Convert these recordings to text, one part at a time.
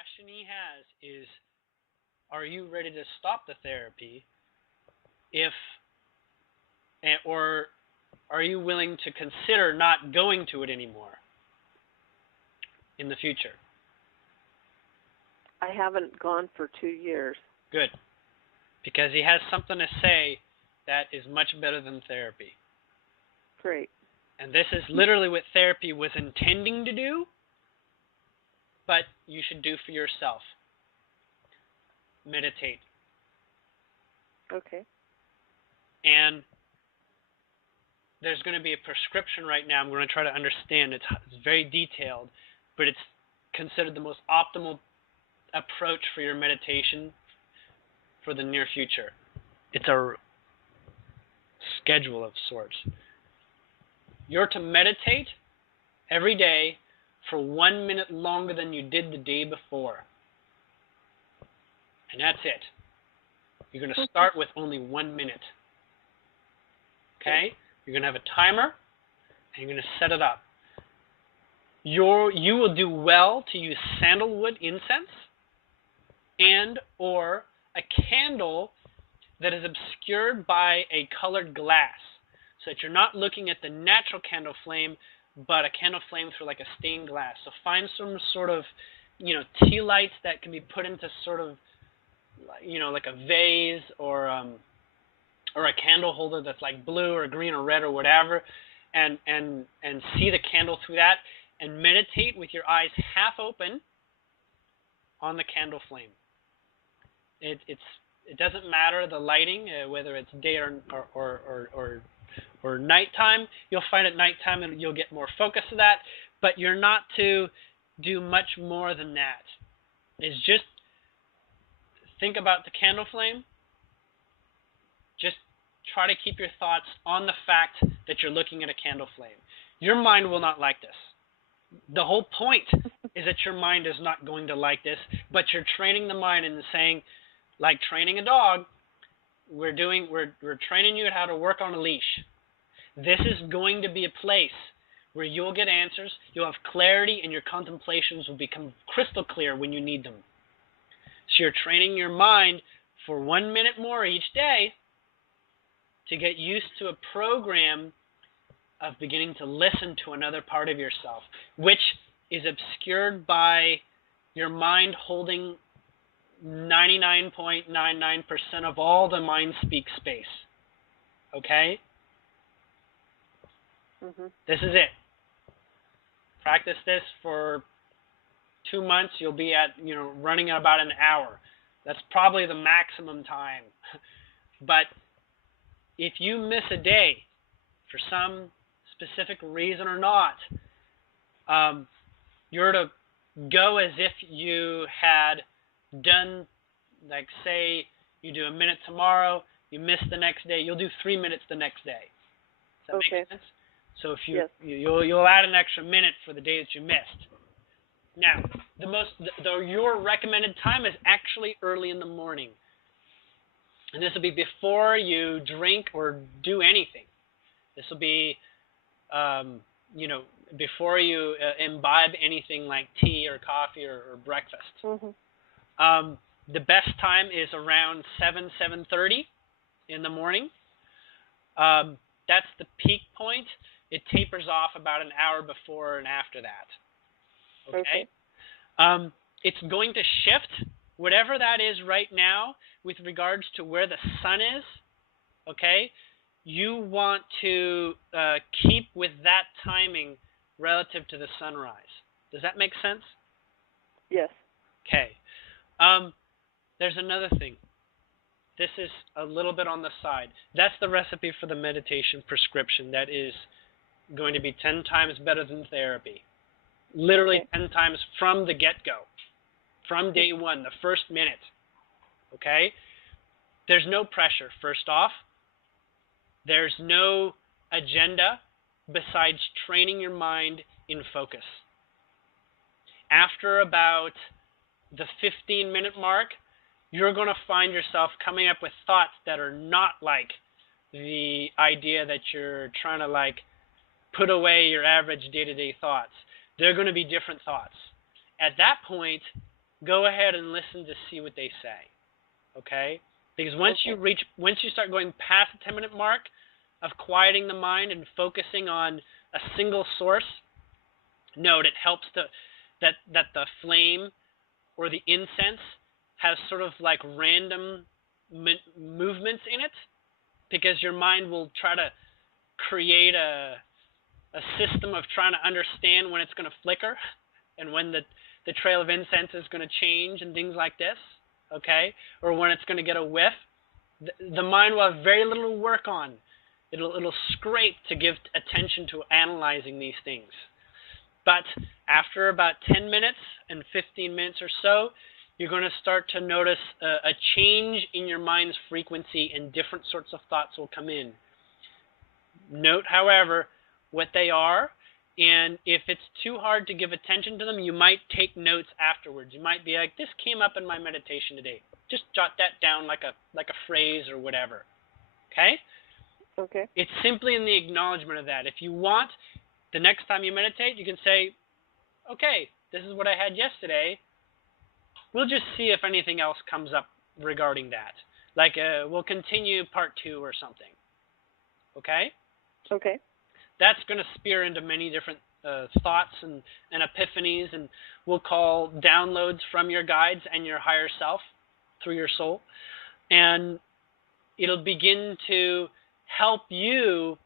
question he has is, are you ready to stop the therapy? If or are you willing to consider not going to it anymore in the future? I haven't gone for 2 years. Good. Because he has something to say that is much better than therapy. Great. And this is literally what therapy was intending to do, but you should do for yourself. Meditate. Okay. And there's going to be a prescription right now. I'm going to try to understand. It's very detailed, but it's considered the most optimal approach for your meditation for the near future. It's a schedule of sorts. You're to meditate every day for 1 minute longer than you did the day before. And that's it. You're going to start with only 1 minute. Okay? You're going to have a timer, and you're going to set it up. You will do well to use sandalwood incense and or a candle that is obscured by a colored glass, so that you're not looking at the natural candle flame, but a candle flame through like a stained glass. So find some sort of, tea lights that can be put into sort of, like a vase or a candle holder that's like blue or green or red or whatever, and see the candle through that, and meditate with your eyes half open on the candle flame. It doesn't matter the lighting, whether it's day or nighttime. You'll find at nighttime you'll get more focus to that, but you're not to do much more than that. It's just think about the candle flame. Just try to keep your thoughts on the fact that you're looking at a candle flame. Your mind will not like this. The whole point is that your mind is not going to like this, but you're training the mind and saying, like training a dog, we're training you at how to work on a leash. This is going to be a place where you'll get answers, you'll have clarity, and your contemplations will become crystal clear when you need them. So you're training your mind for 1 minute more each day to get used to a program of beginning to listen to another part of yourself, which is obscured by your mind holding 99.99% of all the mind speak space. Okay? Mm-hmm. This is it. Practice this for 2 months. You'll be at, running at about an hour. That's probably the maximum time. But if you miss a day for some specific reason or not, you're to go as if you had done, like say you do a minute tomorrow, you miss the next day, you'll do 3 minutes the next day. Does that make sense? So if you'll add an extra minute for the day that you missed. Now, your recommended time is actually early in the morning. And this will be before you drink or do anything. This will be, before you imbibe anything like tea or coffee or breakfast. Mm-hmm. The best time is around 7:30 in the morning. That's the peak point. It tapers off about an hour before and after that. Okay? It's going to shift, whatever that is right now, with regards to where the sun is. Okay? You want to keep with that timing relative to the sunrise. Does that make sense? Yes. Okay. There's another thing. This is a little bit on the side. That's the recipe for the meditation prescription that is going to be 10 times better than therapy. Literally 10 times from the get-go. From day one, the first minute. Okay? There's no pressure, first off. There's no agenda besides training your mind in focus. After about the 15-minute mark, you're going to find yourself coming up with thoughts that are not like the idea that you're trying to put away your average day-to-day thoughts. They're going to be different thoughts. At that point, go ahead and listen to see what they say. Okay? Because once you start going past the 10-minute mark of quieting the mind and focusing on a single source, note it helps that the flame or the incense has sort of like random movements in it, because your mind will try to create a system of trying to understand when it's going to flicker and when the trail of incense is going to change and things like this, okay? Or when it's going to get a whiff. The mind will have very little to work on. It'll scrape to give attention to analyzing these things. But after about 10 minutes and 15 minutes or so, you're going to start to notice a change in your mind's frequency, and different sorts of thoughts will come in. Note, however, what they are, and if it's too hard to give attention to them, you might take notes afterwards. You might be like, this came up in my meditation today. Just jot that down like a phrase or whatever. Okay? Okay. It's simply in the acknowledgement of that. If you want, the next time you meditate, you can say, okay, this is what I had yesterday. We'll just see if anything else comes up regarding that. Like, we'll continue part 2 or something. Okay? Okay. That's going to spear into many different thoughts and epiphanies, and we'll call downloads from your guides and your higher self through your soul. And it'll begin to help you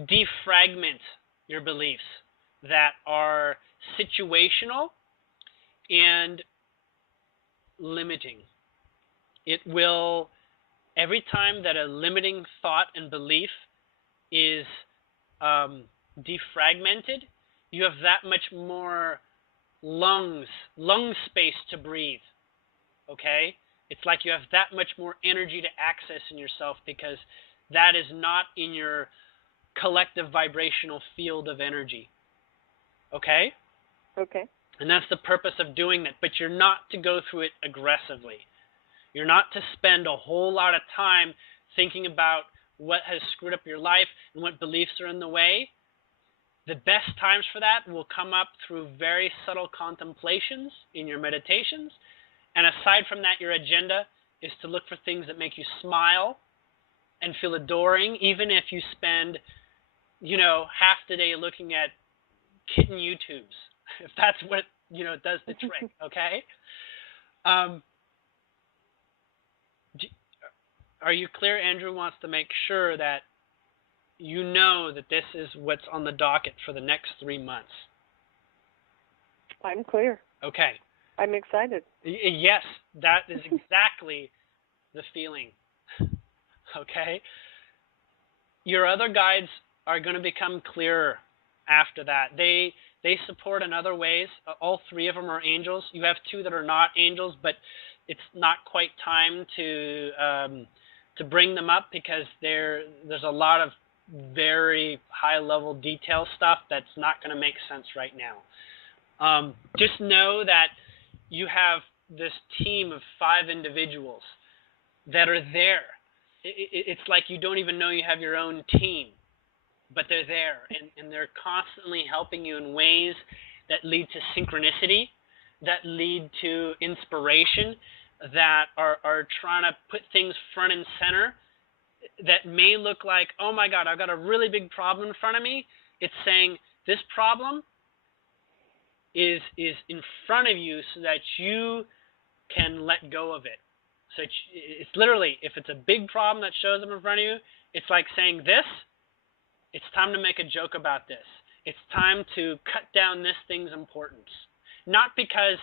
defragment your beliefs that are situational and limiting. It will, every time that a limiting thought and belief is defragmented, you have that much more lung space to breathe. Okay? It's like you have that much more energy to access in yourself, because that is not in your collective vibrational field of energy. Okay? Okay. And that's the purpose of doing that. But you're not to go through it aggressively. You're not to spend a whole lot of time thinking about what has screwed up your life and what beliefs are in the way. The best times for that will come up through very subtle contemplations in your meditations. And aside from that, your agenda is to look for things that make you smile and feel adoring, even if you spend, half the day looking at kitten YouTubes, if that's what, does the trick, okay? Are you clear? Andrew wants to make sure that you know that this is what's on the docket for the next 3 months. I'm clear. Okay. I'm excited. Yes, that is exactly the feeling. Okay? Your other guides are going to become clearer after that. They support in other ways. All 3 of them are angels. You have 2 that are not angels, but it's not quite time to bring them up, because there's a lot of very high-level detail stuff that's not going to make sense right now. Just know that you have this team of 5 individuals that are there. It's like you don't even know you have your own team, but they're there, and they're constantly helping you in ways that lead to synchronicity, that lead to inspiration, that are trying to put things front and center that may look like, oh my God, I've got a really big problem in front of me. It's saying this problem is in front of you so that you can let go of it. So it's literally, if it's a big problem that shows up in front of you, it's like saying this, it's time to make a joke about this. It's time to cut down this thing's importance. Not because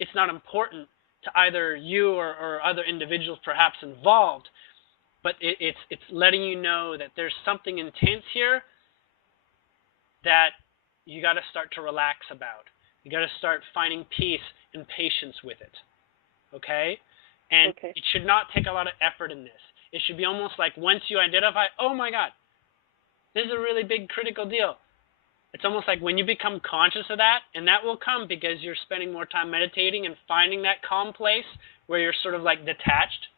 it's not important to either you or other individuals perhaps involved, but it's letting you know that there's something intense here that you got to start to relax about. You got to start finding peace and patience with it. Okay? And it should not take a lot of effort in this. It should be almost like once you identify, oh my God, this is a really big critical deal. It's almost like when you become conscious of that, and that will come because you're spending more time meditating and finding that calm place where you're sort of like detached,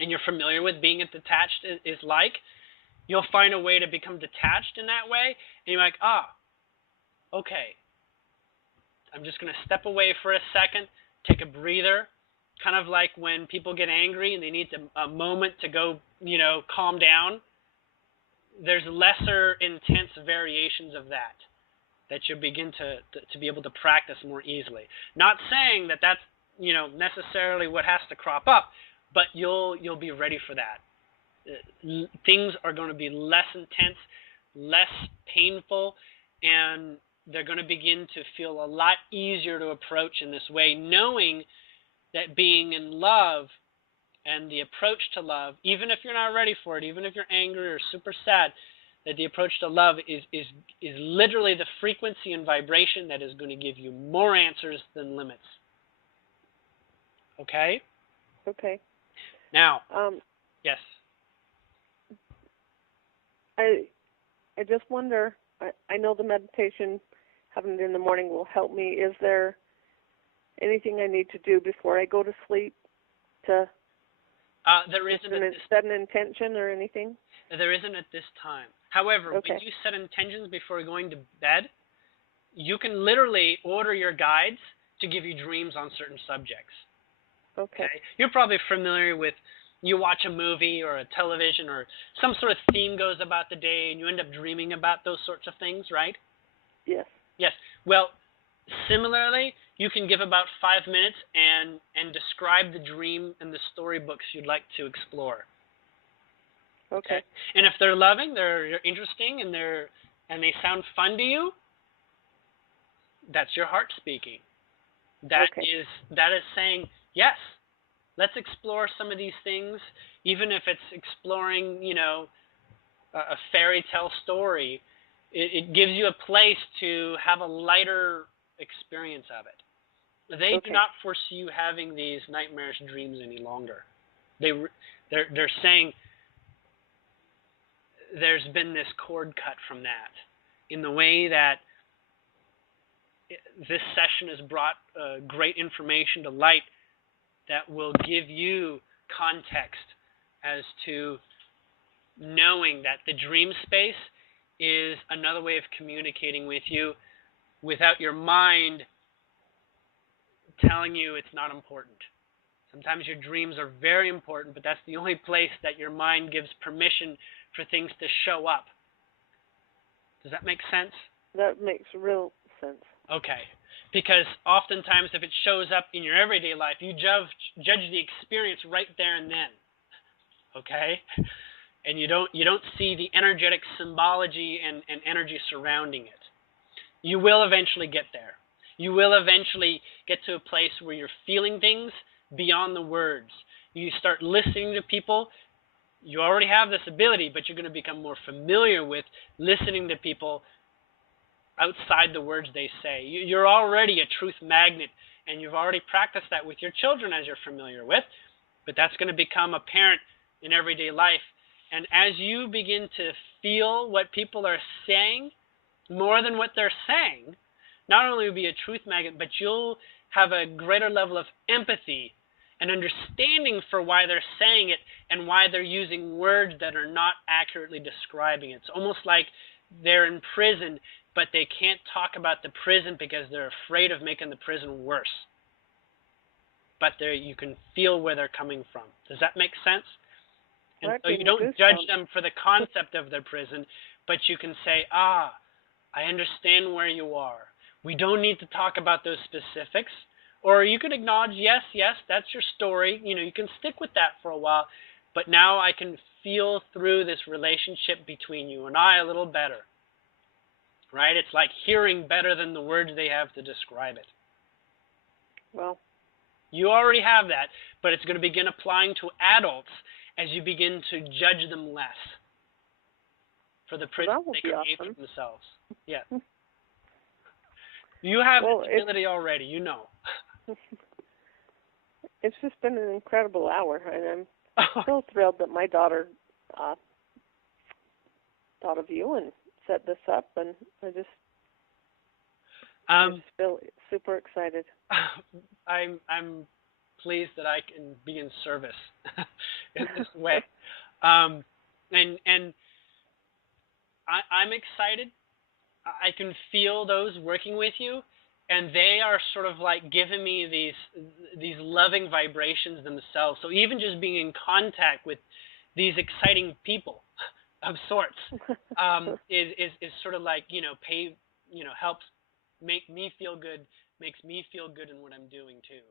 and you're familiar with being detached is like, you'll find a way to become detached in that way, and you're like, okay, I'm just going to step away for a second take a breather, kind of like when people get angry and they need a moment to go, calm down. There's lesser intense variations of that you'll begin to be able to practice more easily. Not saying that that's, necessarily what has to crop up, but you'll be ready for that. Things are going to be less intense, less painful, and they're going to begin to feel a lot easier to approach in this way, knowing that being in love and the approach to love, even if you're not ready for it, even if you're angry or super sad, that the approach to love is literally the frequency and vibration that is going to give you more answers than limits. Okay? Okay. Now, yes. I just wonder, I know the meditation, having it in the morning will help me. Is there anything I need to do before I go to sleep to there isn't set an intention or anything? There isn't at this time. However, Okay. when you set intentions before going to bed, you can literally order your guides to give you dreams on certain subjects. Okay. You're probably familiar with, you watch a movie or a television or some sort of theme goes about the day and you end up dreaming about those sorts of things, right? Yes. Yes. Well, similarly, you can give about 5 minutes and describe the dream and the storybooks you'd like to explore. Okay. And if they're loving, they're interesting, and they sound fun to you, that's your heart speaking. That is saying, yes, let's explore some of these things, even if it's exploring, a fairy tale story. It gives you a place to have a lighter experience of it. They do not foresee you having these nightmarish dreams any longer. They're saying there's been this cord cut from that, in the way that this session has brought great information to light that will give you context as to knowing that the dream space is another way of communicating with you without your mind telling you it's not important. Sometimes your dreams are very important, but that's the only place that your mind gives permission for things to show up. Does that make sense? That makes real sense. Okay. Because oftentimes if it shows up in your everyday life, you judge the experience right there and then. Okay? And you don't see the energetic symbology and energy surrounding it. You will eventually get there. You will eventually get to a place where you're feeling things beyond the words. You start listening to people. You already have this ability, but you're going to become more familiar with listening to people outside the words they say. You're already a truth magnet, and you've already practiced that with your children, as you're familiar with, but that's going to become apparent in everyday life. And as you begin to feel what people are saying more than what they're saying, not only will you be a truth magnet, but you'll have a greater level of empathy and understanding for why they're saying it and why they're using words that are not accurately describing it. It's almost like they're in prison, but they can't talk about the prison because they're afraid of making the prison worse. But you can feel where they're coming from. Does that make sense? And so you don't judge them for the concept of their prison, but you can say, I understand where you are. We don't need to talk about those specifics. Or you can acknowledge, yes, that's your story. You can stick with that for a while. But now I can feel through this relationship between you and I a little better. Right? It's like hearing better than the words they have to describe it. Well, you already have that, but it's going to begin applying to adults as you begin to judge them less for the prison they create for themselves. Yeah. You have this ability already, you know. It's just been an incredible hour, and I'm so thrilled that my daughter thought of you and set this up, and I just feel super excited. I'm pleased that I can be in service in this way, and I'm excited. I can feel those working with you, and they are sort of like giving me these loving vibrations themselves. So even just being in contact with these exciting people of sorts is sort of like, helps make me feel good, makes me feel good in what I'm doing too.